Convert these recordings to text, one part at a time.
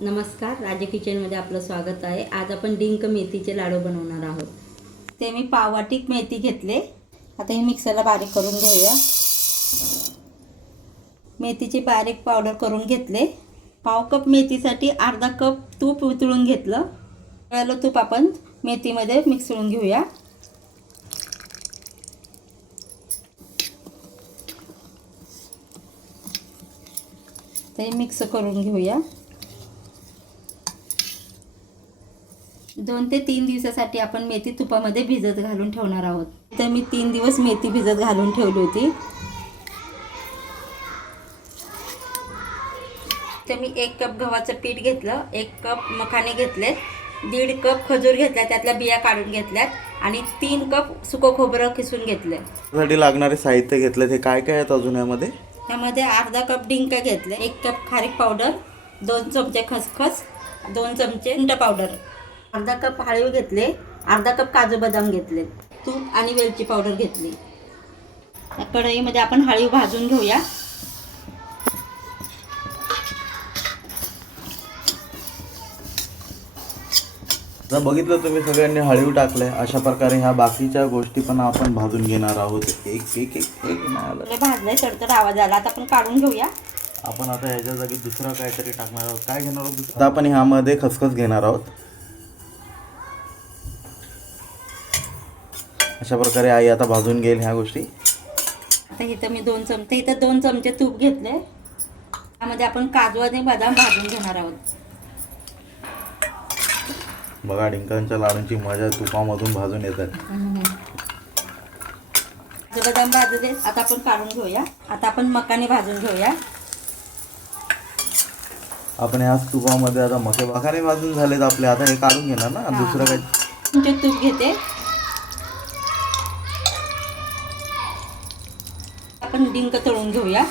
नमस्कार राजे किचनमध्ये आपलं स्वागत आहे. आज आपण डिंक मेथीचे लाडू बनवणार आहोत. ते मी पावाटीक मेथी घेतले. आता हे मिक्सरला बारीक करून घेऊया. मेथीची बारीक पावडर करून घेतले. पाव कप मेथीसाठी अर्धा कप तूप उतळून घेतलं. कळलं तूप आपण मेथीमध्ये मिक्स करून घेऊया. ते मिक्स करून घेऊया. दोन ते तीन दिवसासाठी आपण मेथी तुपामध्ये भिजत घालून ठेवणार आहोत. तर मी तीन दिवस मेथी भिजत घालून ठेवली होती. तर मी एक कप गव्हाचं पीठ घेतलं एक कप मखाने घेतले दीड कप खजूर घेतल्या त्यातल्या बिया काढून घेतल्यात आणि तीन कप सुकं खोबरं किसून घेतलं साठी लागणारे साहित्य घेतले ते काय काय आहेत अजून यामध्ये? त्यामध्ये अर्धा कप डिंक घेतले एक कप खारीक पावडर दोन चमचे खसखस दोन चमचे उंट पावडर. अर्धा कप हळीव घेतले अर्धा कप काजू बदाम घेतले तूप आणि वेलची पावडर घेतली. कढईमध्ये आपण हळीव भाजून घेऊया. जर बघितलं तुम्ही सगळ्यांनी हळीव टाकलंय अशा प्रकारे ह्या बाकीच्या गोष्टी पण आपण भाजून घेणार आहोत. एक एक एक एक नाही आलं. सगळे भाजले चढतर आवाज आला. आता आपण काढून घेऊया. आपण आता ह्याच्या जागी दुसरं काहीतरी टाकणार आहोत. काय घेणार आहोत? आता आपण ह्यामध्ये खसखस घेणार आहोत. अशा प्रकारे आई आता भाजून घेईल ह्या गोष्टी. आता इथं मी दोन चमचे इथं दोन चमचे तूप घेतले. त्यामध्ये आपण काजू आणि बदाम भाजून घेणार आहोत. बघा डिंकांच्या लाडूंची मजा तुपामधून भाजून येतात बदाम भाजले आता आपण काढून घेऊया. आता आपण मकाने भाजून घेऊया. आपण ह्याच तुपामध्ये आता मके मखाने भाजून झालेत आपले. आता हे काढून घेणार ना. दुसरं काही तुमचे तूप घेते. आपण डिंक तळून घेऊया.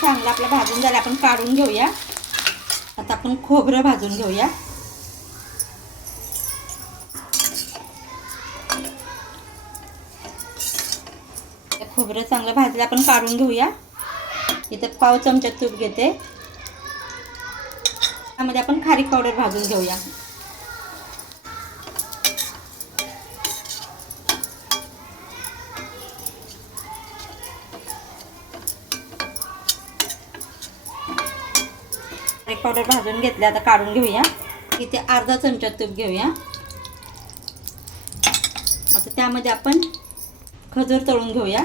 चांगला आपला भाजून झाला आपण काढून घेऊया. आता आपण खोबरं भाजून घेऊया. खोबरं चांगलं भाजलं आपण काढून घेऊया. इथं पाव चमचा तूप घेते. त्यामध्ये आपण खारीक पावडर भाजून घेऊया. खारीक पावडर भाजून घेतले आता काढून घेऊया. इथे अर्धा चमचा तूप घेऊया. आता त्यामध्ये आपण खजूर तळून घेऊया.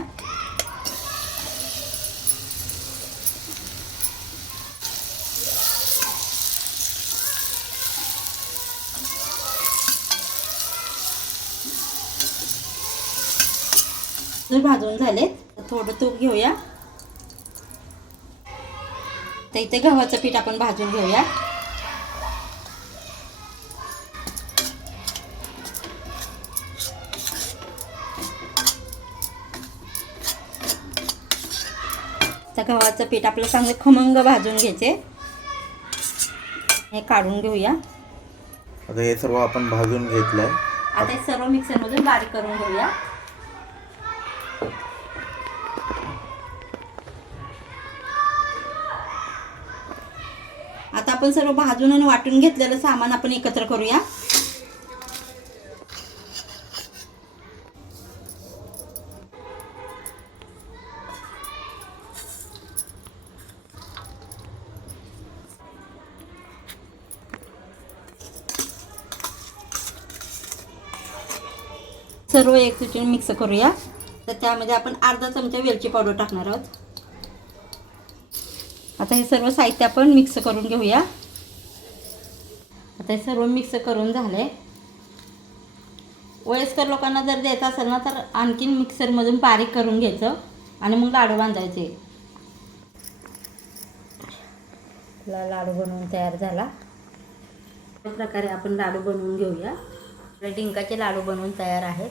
खजूर भाजून झाले थोडं तूप घेऊया. तर इथे गव्हाचं पीठ आपण भाजून घेऊया. तर गव्हाचं पीठ आपलं चांगलं खमंग भाजून घ्यायचे. हे काढून घेऊया. आता हे सर्व आपण भाजून घेतलंय. आता हे सर्व मिक्सरमधून बारीक करून घेऊया. आपण सर्व भाजून आणि वाटून घेतलेलं सामान आपण एकत्र करूया. सर्व एक मिक्स करूया. तर त्यामध्ये आपण अर्धा चमचा वेलची पावडर टाकणार आहोत. आता हे सर्व साहित्य आपण मिक्स करून घेऊया. आता हे सर्व मिक्स करून झाले. वयस्कर लोकांना जर द्यायचं असेल ना तर आणखीन मिक्सरमधून बारीक करून घ्यायचं आणि मग लाडू बांधायचे. लाडू बनवून तयार झाला. अशा प्रकारे आपण लाडू बनवून घेऊया. डिंकाचे लाडू बनवून तयार आहेत.